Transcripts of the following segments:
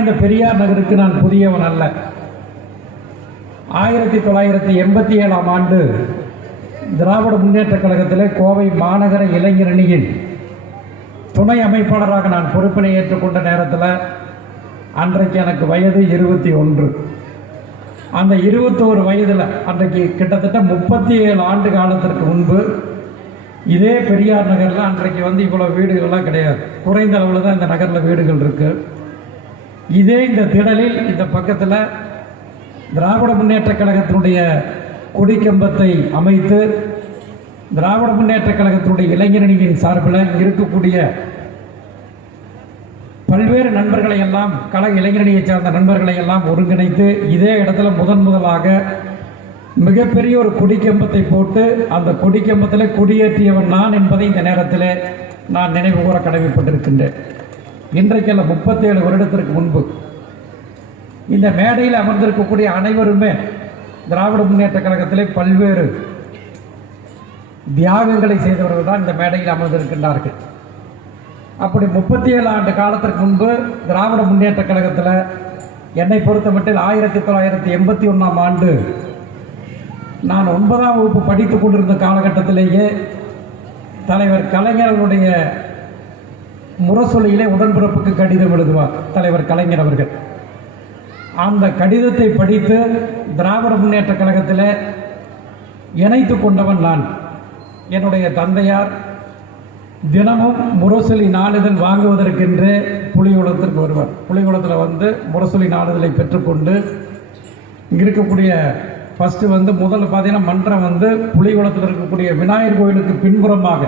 இந்த பெரியார் நகருக்கு நான் புதியவன் அல்ல. 1987ஆம் ஆண்டு திராவிட முன்னேற்ற கழகத்திலே கோவை மாநகர இளைஞரணியின் துணை அமைப்பாளராக நான் பொறுப்பினை ஏற்றுக்கொண்ட நேரத்தில் அன்றைக்கு எனக்கு வயது 21. அந்த 21 வயதில் அன்றைக்கு கிட்டத்தட்ட 37 ஆண்டு காலத்திற்கு முன்பு இதே பெரியார் நகரில் அன்றைக்கு இவ்வளோ வீடுகள்லாம் கிடையாது, குறைந்த அளவில் தான் இந்த நகரில் வீடுகள் இருக்குது. இதே இந்த திடலில் இந்த பக்கத்தில் திராவிட முன்னேற்ற கழகத்தினுடைய கொடிக்கம்பத்தை அமைத்து திராவிட முன்னேற்ற கழகத்தினுடைய இளைஞரணியின் சார்பில் இருக்கக்கூடிய பல்வேறு நண்பர்களை எல்லாம், கழக இளைஞரணியை சார்ந்த நண்பர்களை எல்லாம் ஒருங்கிணைத்து இதே இடத்துல முதலாக மிகப்பெரிய ஒரு கொடிக்கம்பத்தை போட்டு அந்த கொடிக்கம்பத்தில் கொடியேற்றியவன் நான் என்பதை இந்த நேரத்தில் நான் நினைவு கூற கடமைப்பட்டிருக்கின்றேன். இன்றைக்கல்ல 37 வருடத்திற்கு முன்பு இந்த மேடையில் அமர்ந்திருக்கக்கூடிய அனைவருமே திராவிட முன்னேற்ற கழகத்திலே பல்வேறு தியாகங்களை செய்தவர்கள் தான் இந்த மேடையில் அமர்ந்திருக்கின்றார்கள். அப்படி 37 ஆண்டு காலத்திற்கு முன்பு திராவிட முன்னேற்ற கழகத்தில் என்னை பொறுத்தமட்டில் 1981ஆம் ஆண்டு நான் 9ஆம் வகுப்பு படித்துக் கொண்டிருந்த காலகட்டத்திலேயே தலைவர் கலைஞர்களுடைய முரசொலியிலே உடன்பிறப்புக்கு கடிதம் எழுதுவார் தலைவர் கலைஞர் அவர்கள். அந்த கடிதத்தை படித்து திராவிட முன்னேற்ற கழகத்தில் இணைத்து கொண்டவன் நான். என்னுடைய தந்தையார் தினமும் முரசொலி நாளிதழ் வாங்குவதற்கென்று புலிகுளத்திற்கு வருவார். புலிகுளத்தில் முரசொலி நாளிதழை பெற்றுக்கொண்டு இங்கே இருக்கக்கூடிய ஃபஸ்ட்டு முதல்ல பார்த்தீங்கன்னா மன்றம் புலிகுளத்தில் இருக்கக்கூடிய விநாயகர் கோயிலுக்கு பின்புறமாக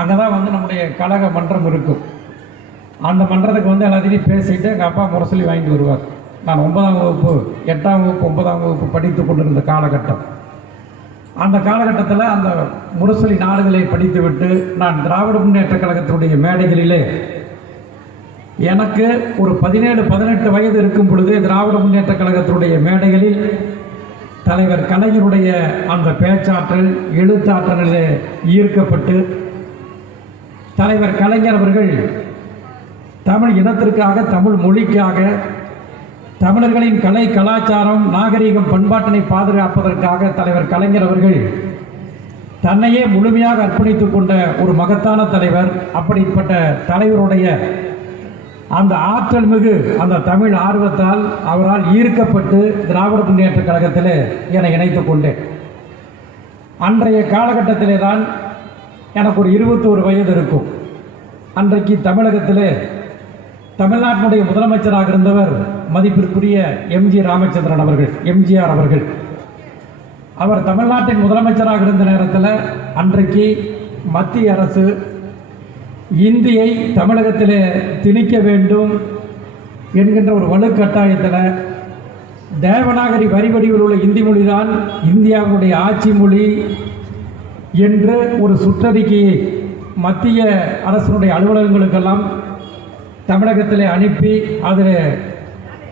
அங்கே தான் நம்முடைய கழக மன்றம் இருக்கும். அந்த மன்றத்துக்கு எல்லாத்தையும் பேசிட்டு எங்கள் அப்பா முரசொலி வாங்கிட்டு வருவார். நான் 9ஆம் வகுப்பு 8ஆம் வகுப்பு 9ஆம் வகுப்பு படித்து கொண்டிருந்த காலகட்டம். அந்த காலகட்டத்தில் அந்த முரசொலி நாளிதழை படித்துவிட்டு நான் திராவிட முன்னேற்ற கழகத்தினுடைய மேடைகளிலே எனக்கு ஒரு 17-18 வயது இருக்கும் பொழுது திராவிட முன்னேற்ற கழகத்தினுடைய மேடைகளில் தலைவர் கலைஞருடைய அந்த பேச்சாற்றல் எழுத்தாற்றலிலே ஈர்க்கப்பட்டு தலைவர் கலைஞர் அவர்கள் தமிழ் இனத்திற்காக, தமிழ் மொழிக்காக, தமிழர்களின் கலை கலாச்சாரம் நாகரீகம் பண்பாட்டினை பாதுகாப்பதற்காக தலைவர் கலைஞர் அவர்கள் தன்னையே முழுமையாக அர்ப்பணித்துக் கொண்ட ஒரு மகத்தான தலைவர். அப்படிப்பட்ட தலைவருடைய அந்த ஆற்றல் மிகு அந்த தமிழ் ஆர்வத்தால் அவரால் ஈர்க்கப்பட்டு திராவிட முன்னேற்ற கழகத்தில் என்னை இணைத்துக் கொண்டேன். அன்றைய காலகட்டத்திலே தான் எனக்கு ஒரு 21 வயது இருக்கும். அன்றைக்கு தமிழகத்தில் தமிழ்நாட்டினுடைய முதலமைச்சராக இருந்தவர் மதிப்பிற்குரிய எம்ஜி ராமச்சந்திரன் அவர்கள், எம்ஜிஆர் அவர்கள். அவர் தமிழ்நாட்டின் முதலமைச்சராக இருந்த நேரத்தில் அன்றைக்கு மத்திய அரசு இந்தியை தமிழகத்தில் திணிக்க வேண்டும் என்கின்ற ஒரு வலுக்கட்டாயத்தில் தேவநாகரி வரி வடிவில் உள்ள இந்தி மொழிதான் இந்தியாவுடைய ஆட்சி மொழி என்று ஒரு சுற்றறிக்கையை மத்திய அரசினுடைய அலுவலகங்களுக்கெல்லாம் தமிழகத்தில் அனுப்பி அதில்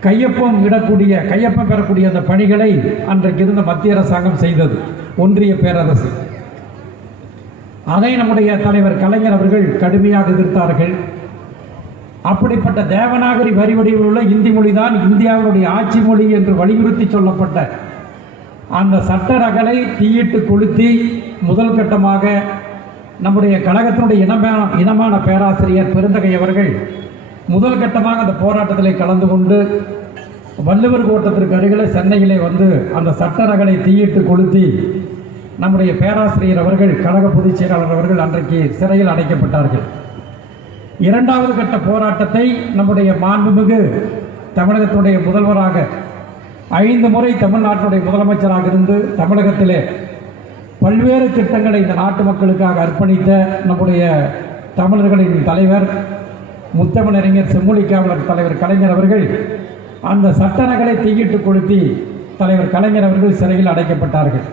கையொப்பம் பெறக்கூடிய அந்த பணிகளை அன்றைக்கு இருந்த மத்திய அரசாங்கம் செய்தது, ஒன்றிய பேரரசு. அதை நம்முடைய தலைவர் கலைஞர் அவர்கள் கடுமையாக எதிர்த்தார்கள். அப்படிப்பட்ட தேவநாகரி வரி வடிவில் உள்ள இந்தி மொழிதான் இந்தியாவுடைய ஆட்சி மொழி என்று வலியுறுத்தி சொல்லப்பட்ட அந்த சட்ட நகலை தீயிட்டு கொளுத்தி முதல் கட்டமாக நம்முடைய கழகத்தினுடைய இனமான பேராசிரியர் பெருந்தகை அவர்கள் முதல் கட்டமாக அந்த போராட்டத்தில் கலந்து கொண்டு வள்ளுவர் கோட்டத்திற்கு அருகிலே சென்னையிலே அந்த சட்ட நகலை தீயிட்டு கொளுத்தி நம்முடைய பேராசிரியர் அவர்கள், கழக பொதுச் செயலாளர் அவர்கள் அன்றைக்கு சிறையில் அடைக்கப்பட்டார்கள். இரண்டாவது கட்ட போராட்டத்தை நம்முடைய மாண்புமிகு தமிழகத்தினுடைய முதல்வராக 5 முறை தமிழ்நாட்டினுடைய முதலமைச்சராக இருந்து தமிழகத்திலே பல்வேறு திட்டங்களை இந்த நாட்டு மக்களுக்காக அர்ப்பணித்த நம்முடைய தமிழர்களின் தலைவர் முத்தமிழறிஞர் செம்மொழிக்காவலர் தலைவர் கலைஞர் அவர்கள் அந்த சட்ட நகலை தீயிட்டு கொளுத்தி தலைவர் கலைஞர் அவர்கள் சிறையில் அடைக்கப்பட்டார்கள்.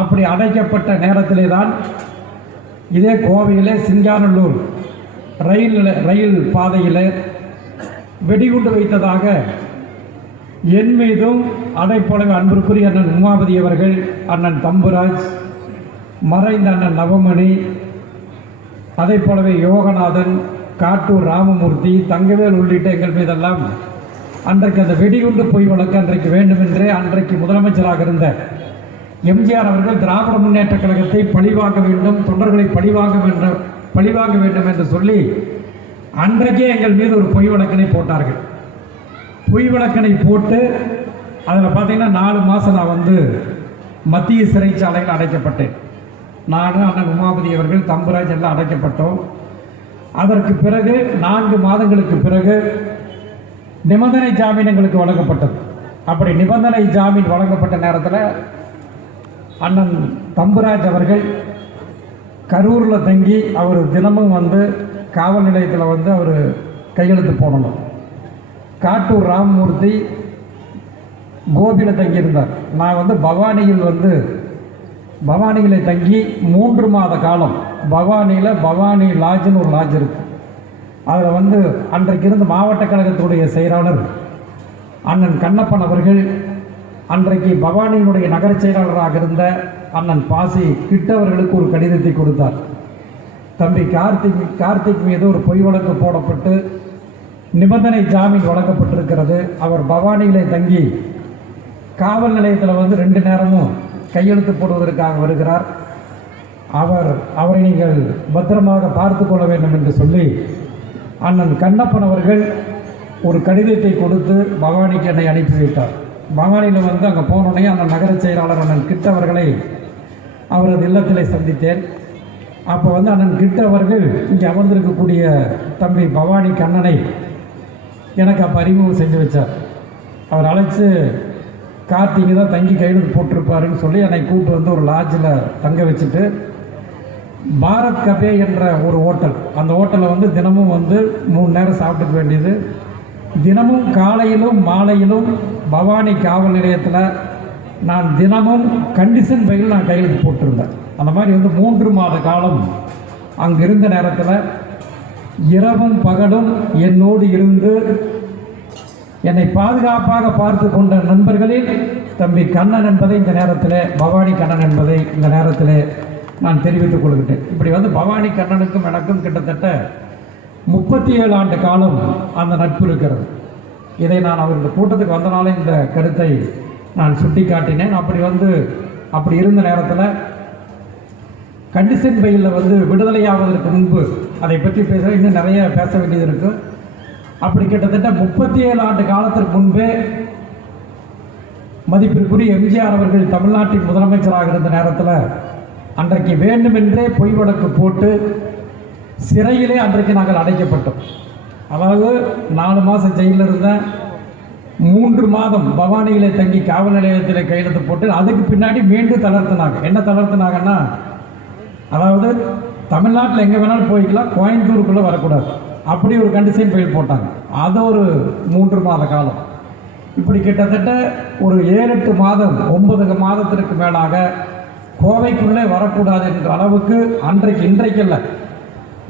அப்படி அடைக்கப்பட்ட நேரத்திலே தான் இதே கோவையிலே சிங்காநல்லூர் ரயில் பாதையில் வெடிகுண்டு வைத்ததாக என் மீதும் அதை போலவே அன்பிற்குரிய அண்ணன் உமாபதி அவர்கள், அண்ணன் தம்புராஜ், மறைந்த அண்ணன் நவமணி, அதை போலவே யோகநாதன், காட்டூர் ராமமூர்த்தி, தங்கவேல் உள்ளிட்ட எங்கள் மீதெல்லாம் அன்றைக்கு அந்த வெடிகுண்டு பொய் வழக்கு அன்றைக்கு வேண்டுமென்றே அன்றைக்கு முதலமைச்சராக இருந்த எம்ஜிஆர் அவர்கள் திராவிட முன்னேற்றக் கழகத்தை பழிவாங்க வேண்டும், தொண்டர்களை பழிவாங்க வேண்டும் என்று சொல்லி அன்றைக்கே எங்கள் மீது ஒரு பொய் வழக்கினை போட்டார்கள். பொய் வழக்கினை போட்டு அதில் பார்த்தீங்கன்னா 4 மாதம் நான் மத்திய சிறைச்சாலையில் அடைக்கப்பட்டேன். நான், அண்ணன் உமாபதி அவர்கள், தம்புராஜ் எல்லாம் அடைக்கப்பட்டோம். அதற்கு பிறகு 4 மாதங்களுக்கு பிறகு நிபந்தனை ஜாமீன் எங்களுக்கு வழங்கப்பட்டது. அப்படி நிபந்தனை ஜாமீன் வழங்கப்பட்ட நேரத்தில் அண்ணன் தம்புராஜ் அவர்கள் கரூரில் தங்கி அவர் தினமும் காவல் நிலையத்தில் அவர் கையெழுத்து போடணும். காட்டூர் ராமமூர்த்தி கோபியில் தங்கியிருந்தார். நான் பவானியில் தங்கி 3 மாத காலம் பவானியில் பவானி லாட்ஜுன்னு ஒரு லாட்ஜ் இருக்குது. அதில் அன்றைக்கு இருந்த மாவட்ட கழகத்துடைய செயலாளர் அண்ணன் கண்ணப்பன் அவர்கள், அன்றைக்கு பவானியினுடைய நகர செயலாளராக இருந்த அண்ணன் பாசி கிட்டவர்களுக்கு ஒரு கடிதத்தை கொடுத்தார். தம்பி கார்த்திக் மீது ஒரு பொய் வழக்கு போடப்பட்டு நிபந்தனை ஜாமீன் வழங்கப்பட்டிருக்கிறது. அவர் பவானியிலே தங்கி காவல் நிலையத்தில் 2 நேரமும் கையெழுத்து போடுவதற்காக வருகிறார். அவரை நீங்கள் பத்திரமாக பார்த்து கொள்ள வேண்டும் என்று சொல்லி அண்ணன் கண்ணப்பன் அவர்கள் ஒரு கடிதத்தை கொடுத்து பவானிக்கு என்னை அனுப்பி வைத்தார். பவானியில் அங்கே போனோடனே அந்த நகர செயலாளர் அண்ணன் கிட்ட அவர்களை அவரது இல்லத்திலே சந்தித்தேன். அப்போ அண்ணன் கிட்ட அவர்கள் இங்கே அமர்ந்திருக்கக்கூடிய தம்பி பவானி கண்ணனை எனக்கு அப்போ அறிமுகம் செஞ்சு வச்சார். அவர் அழைச்சி கார்த்திகை தான் தங்கி கையெழுத்து போட்டிருப்பாருன்னு சொல்லி என்னை கூப்பிட்டு ஒரு லாட்ஜில் தங்க வச்சுட்டு பாரத் கபே என்ற ஒரு ஹோட்டல், அந்த ஹோட்டலில் தினமும் 3 நேரம் சாப்பிட்டுக்க வேண்டியது. தினமும் காலையிலும் மாலையிலும் பவானி காவல் நிலையத்தில் நான் தினமும் கண்டிஷன் பையில் நான் கையெழுத்து போட்டிருந்தேன். அந்த மாதிரி 3 மாத காலம் அங்கே இருந்த நேரத்தில் இரவும் பகலும் என்னோடு இருந்து என்னை பாதுகாப்பாக பார்த்து கொண்ட நண்பர்களில் தம்பி கண்ணன் என்பதை இந்த நேரத்தில், பவானி கண்ணன் என்பதை இந்த நேரத்தில் நான் தெரிவித்துக் கொள்கிறேன். இப்படி பவானி கண்ணனுக்கும் எனக்கும் கிட்டத்தட்ட 37 ஆண்டு காலம் அந்த நட்பு இருக்கிறது. இதை நான் அவர் இந்த கூட்டத்துக்கு வந்தனால இந்த கருத்தை நான் சுட்டி காட்டினேன். அப்படி இருந்த நேரத்தில் கண்டிஷன் பையில் விடுதலையாவதற்கு முன்பு அதை பற்றி இன்னும் நிறைய பேச வேண்டியது இருக்குது. அப்படி கிட்டத்தட்ட 37 ஆண்டு காலத்திற்கு முன்பே மதிப்பிற்குரிய எம்ஜிஆர் அவர்கள் தமிழ்நாட்டின் முதலமைச்சராக இருந்த நேரத்தில் அன்றைக்கு வேண்டுமென்றே பொய் வழக்கு போட்டு சிறையிலே அன்றைக்கு நாங்கள் அடைக்கப்பட்டோம். அதாவது 4 மாதம் ஜெயிலில் இருந்தேன், 3 மாதம் பவானியிலே தங்கி காவல் நிலையத்தில் கையெழுத்து போட்டு அதுக்கு பின்னாடி மீண்டும் தளர்த்தினாங்க. என்ன தளர்த்தினாங்கன்னா, அதாவது தமிழ்நாட்டில் எங்கே வேணாலும் போய்க்கலாம், கோயம்புத்தூருக்குள்ளே வரக்கூடாது, அப்படி ஒரு கண்டிஷன் ஃபைல் போட்டாங்க. அது ஒரு 3 மாத காலம். இப்படி கிட்டத்தட்ட ஒரு 7-8 மாதம் 9 மாதத்திற்கு மேலாக கோவைக்குள்ளே வரக்கூடாது என்ற அளவுக்கு இன்றைக்கல்ல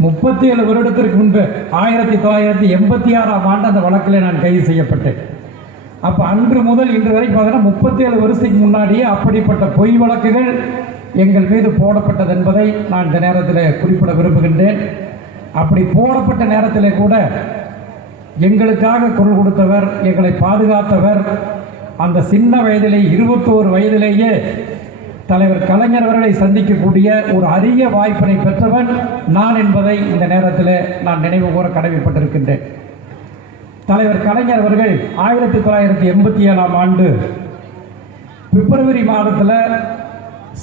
37 வருடத்திற்கு முன்பு 1986ஆம் ஆண்டு அந்த வழக்கில் நான் கைது செய்யப்பட்டேன். அப்போ அன்று முதல் இன்று வரை பார்த்தீங்கன்னா 37 வருஷத்துக்கு முன்னாடியே அப்படிப்பட்ட பொய் வழக்குகள் எங்கள் மீது போடப்பட்டது என்பதை நான் இந்த நேரத்தில் குறிப்பிட விரும்புகின்றேன். அப்படி போடப்பட்ட நேரத்திலே கூட எங்களுக்காக குரல் கொடுத்தவர், எங்களை பாதுகாத்தவர், அந்த சின்ன வயதிலே 21 வயதிலேயே தலைவர் கலைஞர் அவர்களை சந்திக்கக்கூடிய ஒரு அரிய வாய்ப்பினை பெற்றவன் நான் என்பதை இந்த நேரத்தில் நான் நினைவு கூற கடமைப்பட்டிருக்கின்றேன். தலைவர் கலைஞர் அவர்கள் 1987ஆம் ஆண்டு பிப்ரவரி மாதத்தில்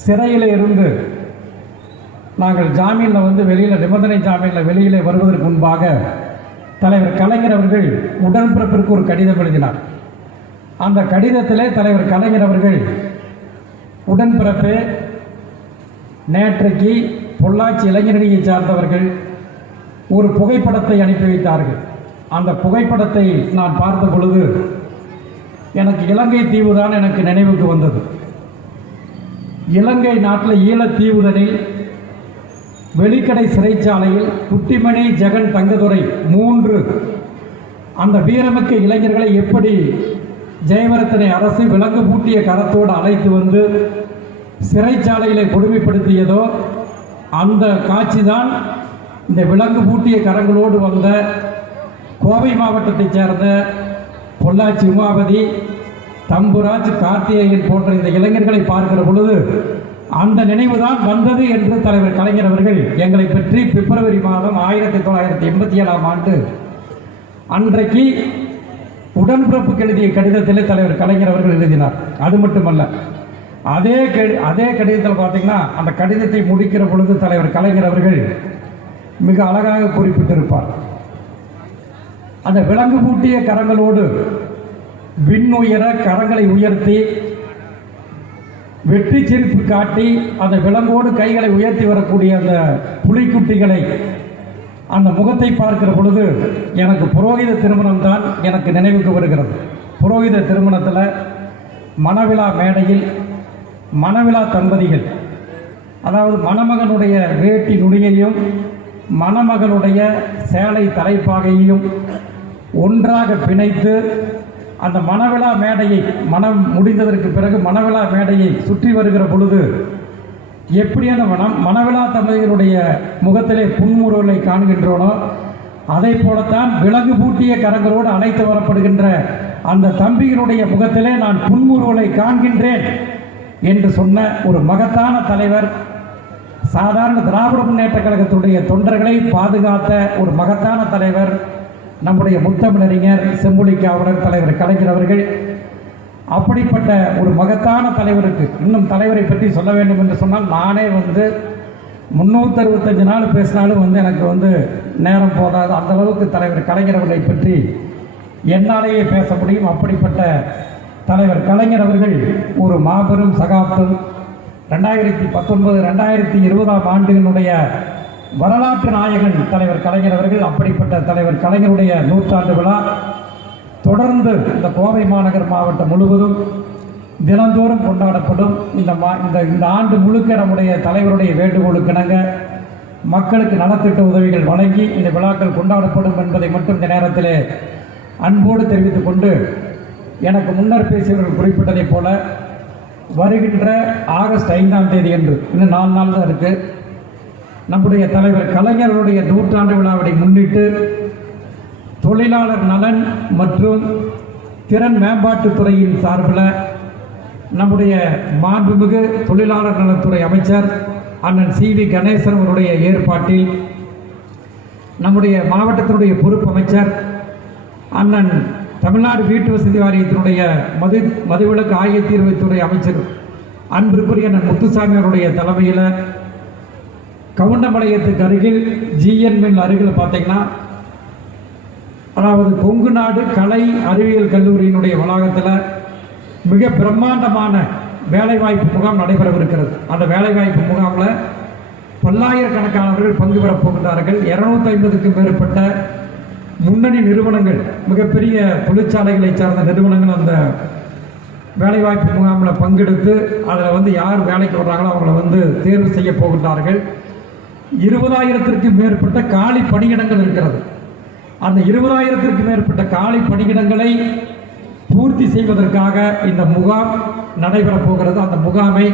சிறையில் இருந்து நாங்கள் ஜாமீனில் வெளியில் நிபந்தனை ஜாமீனில் வெளியிலே வருவதற்கு முன்பாக தலைவர் கலைஞர் அவர்கள் உடன்பிறப்பிற்கு ஒரு கடிதம் எழுதினார். அந்த கடிதத்திலே தலைவர் கலைஞர் அவர்கள், உடன்பிறப்பு, நேற்றைக்கு பொள்ளாச்சி இளைஞரணியை சார்ந்தவர்கள் ஒரு புகைப்படத்தை அனுப்பி வைத்தார்கள். அந்த புகைப்படத்தை நான் பார்த்த பொழுது எனக்கு இலங்கை தீவு தான் எனக்கு நினைவுக்கு வந்தது. இலங்கை நாட்டில் ஈழத்தீவுதனில் வெளிக்கடை சிறைச்சாலையில் குட்டிமணி, ஜெகன், தங்கதுரை 3 அந்த வீரமிக்க இளைஞர்களை எப்படி ஜெயவர்த்தனை அரசு விலங்கு பூட்டிய கரத்தோடு அழைத்து வந்து சிறைச்சாலைகளை கொடுமைப்படுத்தியதோ அந்த காட்சி தான் இந்த விலங்கு பூட்டிய கரங்களோடு வந்த கோவை மாவட்டத்தைச் சேர்ந்த பொள்ளாச்சி உமாபதி, தம்புராஜ், கார்த்திகேயன் போன்ற இந்த இளைஞர்களை பார்க்கிற பொழுது அந்த நினைவுதான் வந்தது என்று தலைவர் கலைஞர் அவர்கள் எங்களை பற்றி பிப்ரவரி மாதம் 1987ஆம் ஆண்டு அன்றைக்கு உடன்பிறப்புக்கு எழுதிய கடிதத்தில் தலைவர் கலைஞர் அவர்கள் எழுதினார். அது மட்டுமல்ல, அதே கடிதத்தில் பார்த்தீங்கன்னா அந்த கடிதத்தை முடிக்கிற பொழுது தலைவர் கலைஞர் அவர்கள் மிக அழகாக குறிப்பிட்டிருப்பார். அந்த விலங்கு பூட்டிய கரங்களோடு விண்ணுயர கரங்களை உயர்த்தி வெற்றி சிரிப்பு காட்டி அந்த விலங்கோடு கைகளை உயர்த்தி வரக்கூடிய அந்த புலிக்குட்டிகளை அந்த முகத்தை பார்க்கிற பொழுது எனக்கு புரோகித திருமணம் தான் எனக்கு நினைவுக்கு வருகிறது. புரோகித திருமணத்தில் மணவிழா மேடையில் மணவிழா தம்பதிகள், அதாவது மணமகனுடைய வேட்டி நுனியையும் மணமகளுடைய சேலை தலைப்பாகையையும் ஒன்றாக பிணைத்து அந்த மணவிழா மேடையை, மனம் முடிந்ததற்கு பிறகு மணவிழா மேடையை சுற்றி வருகிற பொழுது எப்படியான மணவிழா தம்பதிகளுடைய முகத்திலே புன்முறுவலை காண்கின்றோனோ அதை போலத்தான் விலங்கு பூட்டிய கரங்களோடு அழைத்து வரப்படுகின்ற அந்த தம்பிகளுடைய முகத்திலே நான் புன்முறுவலை காண்கின்றேன் என்று சொன்ன ஒரு மகத்தான தலைவர். சாதாரண திராவிட முன்னேற்ற கழகத்துடைய தொண்டர்களை பாதுகாத்த ஒரு மகத்தான தலைவர் நம்முடைய முத்தமிழறிஞர் செம்மொழி காவலர் தலைவர் கலைஞர் அவர்கள். அப்படிப்பட்ட ஒரு மகத்தான தலைவருக்கு இன்னும் தலைவரை பற்றி சொல்ல வேண்டும் என்று சொன்னால் நானே 365 நாள் பேசினாலும் எனக்கு நேரம் போதாது. அந்த அளவுக்கு தலைவர் கலைஞர் அவர்களை பற்றி என்னாலேயே பேச முடியும். அப்படிப்பட்ட தலைவர் கலைஞர் அவர்கள் ஒரு மாபெரும் சகாப்தம். 2019-2020ஆம் ஆண்டினுடைய வரலாற்று நாயகன் தலைவர் கலைஞர் அவர்கள். அப்படிப்பட்ட தலைவர் கலைஞருடைய 100ஆண்டு விழா தொடர்ந்து இந்த கோவை மாநகர் மாவட்டம் முழுவதும் தினந்தோறும் கொண்டாடப்படும். இந்த ஆண்டு முழுக்க நம்முடைய தலைவருடைய வேண்டுகோளுக்கிணங்க மக்களுக்கு நலத்திட்ட உதவிகள் வழங்கி இந்த விழாக்கள் கொண்டாடப்படும் என்பதை மட்டும் இந்த நேரத்தில் அன்போடு தெரிவித்துக் கொண்டு, எனக்கு முன்னர் பேசியவர்கள் குறிப்பிட்டதைப் போல வருகின்ற ஆகஸ்ட் 5ஆம் தேதி என்று இன்னும் 4 நாள் தான் இருக்குது, நம்முடைய தலைவர் கலைஞருடைய 100ஆண்டு விழாவை முன்னிட்டு தொழிலாளர் நலன் மற்றும் திறன் மேம்பாட்டுத்துறையின் சார்பில் நம்முடைய மாண்புமிகு தொழிலாளர் நலத்துறை அமைச்சர் அண்ணன் CV கணேசன் அவருடைய ஏற்பாட்டில் நம்முடைய மாவட்டத்தினுடைய பொறுப்பு அமைச்சர் அண்ணன் தமிழ்நாடு வீட்டு வசதி வாரியத்தினுடைய மதுவிலக்கு ஆயத்தீர்வைத்துறை அமைச்சர் அன்பிற்குரிய அண்ணன் முத்துசாமி அவருடைய தலைமையில் கவுண்டமலையத்துக்கு அருகில் GN மில் அருகில் பார்த்தீங்கன்னா, அதாவது கொங்கு நாடு கலை அறிவியல் கல்லூரியினுடைய வளாகத்தில் மிக பிரம்மாண்டமான வேலைவாய்ப்பு முகாம் நடைபெறவிருக்கிறது. அந்த வேலைவாய்ப்பு முகாமில் பல்லாயிரக்கணக்கானவர்கள் பங்கு பெறப் போகின்றார்கள். 250க்கும் மேற்பட்ட முன்னணி நிறுவனங்கள், மிகப்பெரிய தொழிற்சாலைகளை சார்ந்த நிறுவனங்கள் அந்த வேலைவாய்ப்பு முகாமில் பங்கெடுத்து அதில் யார் வேலைக்கு வர்றாங்களோ அவங்கள தேர்வு செய்ய போகின்றார்கள். 20,000த்திற்கும் மேற்பட்ட காலி பணியிடங்கள் இருக்கிறது. அந்த 20,000த்திற்கும் மேற்பட்ட காலி பணியிடங்களை பூர்த்தி செய்வதற்காக இந்த முகாம் நடைபெறப் போகிறது. அந்த முகாமை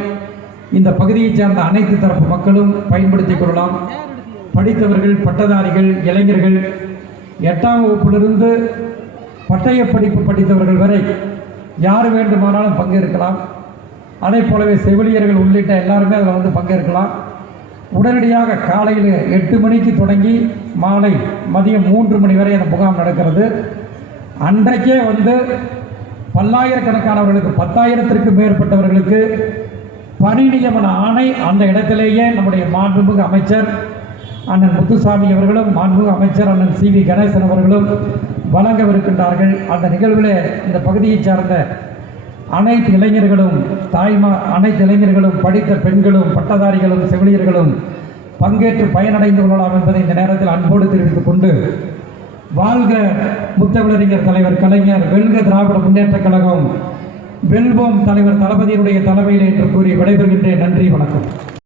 இந்த பகுதியைச் சேர்ந்த அனைத்து தரப்பு மக்களும் பயன்படுத்திக் கொள்ளலாம். படித்தவர்கள், பட்டதாரிகள், இளைஞர்கள், 8ஆம் வகுப்பிலிருந்து பட்டய படிப்பு படித்தவர்கள் வரை யார் வேண்டுமானாலும் பங்கேற்கலாம். அதே போலவே செவிலியர்கள் உள்ளிட்ட எல்லாருமே அதில் பங்கேற்கலாம். உடனடியாக காலையில் 8 மணிக்கு தொடங்கி மாலை மதியம் 3 மணி வரை அந்த முகாம் நடக்கிறது. அன்றைக்கே பல்லாயிரக்கணக்கானவர்களுக்கு 10,000த்திற்கும் மேற்பட்டவர்களுக்கு பணி நியமன ஆணை அந்த இடத்திலேயே நம்முடைய மாண்புமிகு அமைச்சர் அண்ணன் முத்துசாமி அவர்களும் மாண்புமிகு அமைச்சர் அண்ணன் CV கணேசன் அவர்களும் வழங்கவிருக்கின்றார்கள். அந்த நிகழ்வில் இந்த பகுதியைச் சார்ந்த அனைத்து இளைஞர்களும் அனைத்து இளைஞர்களும், படித்த பெண்களும், பட்டதாரிகளும், செவிலியர்களும் பங்கேற்று பயனடைந்து கொள்ளலாம் என்பதை இந்த நேரத்தில் அன்போடு தெரிவித்துக் கொண்டு, வாழ்க முத்தமிழறிஞர் தலைவர் கலைஞர், வெல்க திராவிட முன்னேற்ற கழகம், வெல்வோம் தலைவர் தளபதியினுடைய தலைமையில் என்று கூறி விடைபெறுகின்றேன். நன்றி, வணக்கம்.